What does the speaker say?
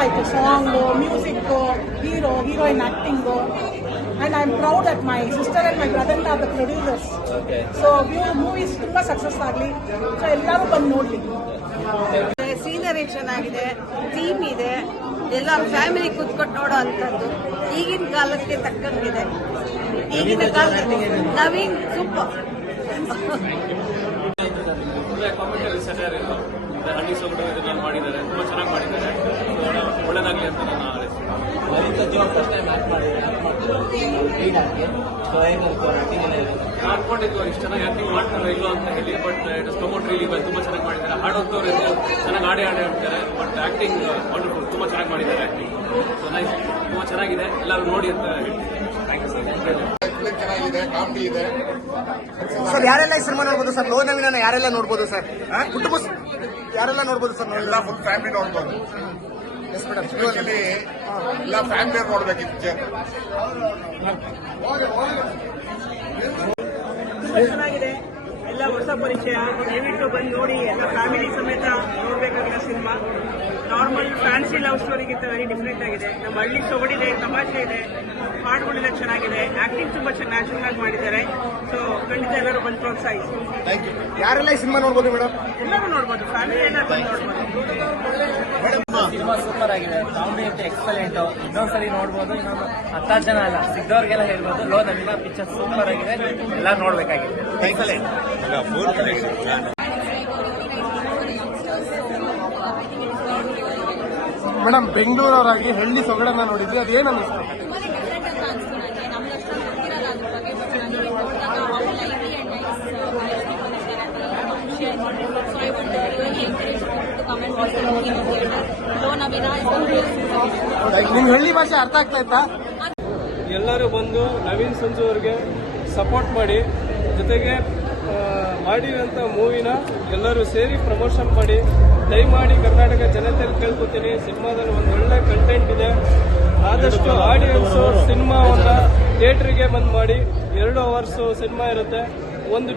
ಆಯಿತು. Song, music, heroine acting. And I am proud that my sister and my brother are the producers. So movies ತುಂಬ success ಆಗಲಿ. So ಎಲ್ಲರೂ ಬಂದು ನೋಡಲಿ. Scenery ಚೆನ್ನಾಗಿದೆ, theme ಇದೆ, ಎಲ್ಲ ಫ್ಯಾಮಿಲಿ ಕೂತ್ಕೊಂಡು ನೋಡೋ ಅಂಥದ್ದು. ಈಗಿನ ಕಾಲಕ್ಕೆ ತಕ್ಕಂಗಿದೆ. ಈಗಿನ ಕಾಲದಲ್ಲಿ ನವೀನ್ ಸೂಪರ್. ಹಳ್ಳಿ ಸೊಗಡು ಇದನ್ನ ಮಾಡಿದ್ದಾರೆ, ತುಂಬಾ ಚೆನ್ನಾಗಿ ಮಾಡಿದ್ದಾರೆ. ಒಳ್ಳೆದಾಗ್ಲಿ ಅಂತ ನಾನು ಅನ್ಕೊಂಡಿದ್ದು ಇಷ್ಟು ಚೆನ್ನಾಗಿ ಆಕ್ಟಿಂಗ್ ಮಾಡ್ತಾರೆ ಇಲ್ಲೋ ಅಂತ ಹೇಳಿ. But it is promote really well. ತುಂಬಾ ಚೆನ್ನಾಗಿ ಮಾಡಿದ್ದಾರೆ. ಹಾಡೋದವ್ರು ಚೆನ್ನಾಗಿ ಆಡಿ ಹೇಳ್ತಾರೆ. ಬಟ್ ಆಕ್ಟಿಂಗ್ ವಂಡರ್ಫುಲ್, ತುಂಬಾ ಚೆನ್ನಾಗಿ ಮಾಡಿದ್ದಾರೆ ಆಕ್ಟಿಂಗ್. ಸೊ ನೈಸ್, ತುಂಬಾ ಚೆನ್ನಾಗಿದೆ. ಎಲ್ಲರೂ ನೋಡಿ ಅಂತ ಚೆನ್ನಾಗಿದೆ, ಕಾಮಿಡಿ ಇದೆ ಸರ್. ಯಾರೆಲ್ಲ ಈ ಸಿನಿಮಾ ನೋಡ್ಬೋದು ಸರ್? ಲೋ ನವೀನ ಯಾರೆಲ್ಲ ನೋಡ್ಬೋದು ಸರ್? ಕುಟುಂಬ ಯಾರೆಲ್ಲ ನೋಡ್ಬೋದು ಸರ್? ಎಲ್ಲ ಫುಲ್ ಫ್ಯಾಮಿಲಿ ನೋಡ್ಬೋದು. ಎಸ್ಪೆಷಲಿ ಎಲ್ಲ ಫ್ಯಾಮಿಲಿ ನೋಡ್ಬೇಕಿತ್ತು. ತುಂಬಾ ಚೆನ್ನಾಗಿದೆ. ಎಲ್ಲ ಹೊಸ ಪರಿಚಯ. ದಯವಿಟ್ಟು ಬಂದು ನೋಡಿ. ಎಲ್ಲ ಫ್ಯಾಮಿಲಿ ಸಮೇತ ನೋಡ್ಬೇಕಾಗಿರೋ ಸಿನಿಮಾ. ನಾರ್ಮಲ್ ಫ್ಯಾನ್ಸಿ ಲವ್ ಸ್ಟೋರಿಗಿಂತ ವೆರಿ ಡಿಫ್ರೆಂಟ್ ಆಗಿದೆ. ನಮ್ಮ ಹಳ್ಳಿ ಸೊಗಡಿದೆ, ತಮಾಷೆ ಇದೆ, ಹಾಡುಗಳೆಲ್ಲ ಚೆನ್ನಾಗಿದೆ, ಆಕ್ಟಿಂಗ್ ತುಂಬಾ ನ್ಯಾಚುರಲ್ ಆಗಿ ಮಾಡಿದ್ದಾರೆ. ಸೊ ಖಂಡಿತ ಎಲ್ಲರೂ ಬಂದು ಪ್ರೋತ್ಸಾಹಿಸಿ. ಯಾರೆಲ್ಲ ಈ ಸಿನಿಮಾ ನೋಡ್ಬೋದು ಮೇಡಮ್? ಎಲ್ಲರೂ ನೋಡ್ಬೋದು, ಫ್ಯಾಮಿಲಿ ಎಲ್ಲ ಬಂದು ನೋಡ್ಬೋದು. ಸಿನಿಮಾ ಸೂಪರ್ ಆಗಿದೆ. ಕಾಮಿಡಿ ಅಂತ ಎಕ್ಸಲೆಂಟ್. ಇನ್ನೊಂದ್ಸರಿ ನೋಡ್ಬೋದು. ಇನ್ನೊಂದು 10 ಜನ ಅಲ್ಲ, ಸಿಗ್ದವ್ರಿಗೆಲ್ಲ ಹೇಳ್ಬೋದು. ಲೋ ನವೀನ ಪಿಕ್ಚರ್ ಸೂಪರ್ ಆಗಿದೆ, ಎಲ್ಲ ನೋಡ್ಬೇಕಾಗಿದೆ. ಎಕ್ಸಲೆಂಟ್. ಮೇಡಮ್, ಬೆಂಗಳೂರವರಾಗಿ ಹಳ್ಳಿ ಸೊಗಡನ್ನ ನೋಡಿದ್ವಿ, ಅದೇನು ಅನ್ನಿಸ್ತು? ನಿಮ್ಗೆ ಹಳ್ಳಿ ಭಾಷೆ ಅರ್ಥ ಆಗ್ತಾ ಇತ್ತಾ? ಎಲ್ಲರೂ ಬಂದು ನವೀನ್ ಸಂಜು ಅವ್ರಿಗೆ ಸಪೋರ್ಟ್ ಮಾಡಿ, ಜೊತೆಗೆ ಮಾಡಿರೋಂಥ ಮೂವಿನ ಎಲ್ಲರೂ ಸೇರಿ ಪ್ರಮೋಷನ್ ಮಾಡಿ. ದಯಮಾಡಿ ಕರ್ನಾಟಕ ಜನತೆಯಲ್ಲಿ ಕೇಳ್ಕೊತೀನಿ, ಸಿನಿಮಾದಲ್ಲಿ ಒಂದು ಒಳ್ಳೆ ಕಂಟೆಂಟ್ ಇದೆ. ಆದಷ್ಟು ಆಡಿಯನ್ಸು ಸಿನಿಮಾವನ್ನ ಥಿಯೇಟ್ರಿಗೆ ಬಂದ್ ಮಾಡಿ. 2 ಅವರ್ಸ್ ಸಿನಿಮಾ ಇರುತ್ತೆ. ಒಂದು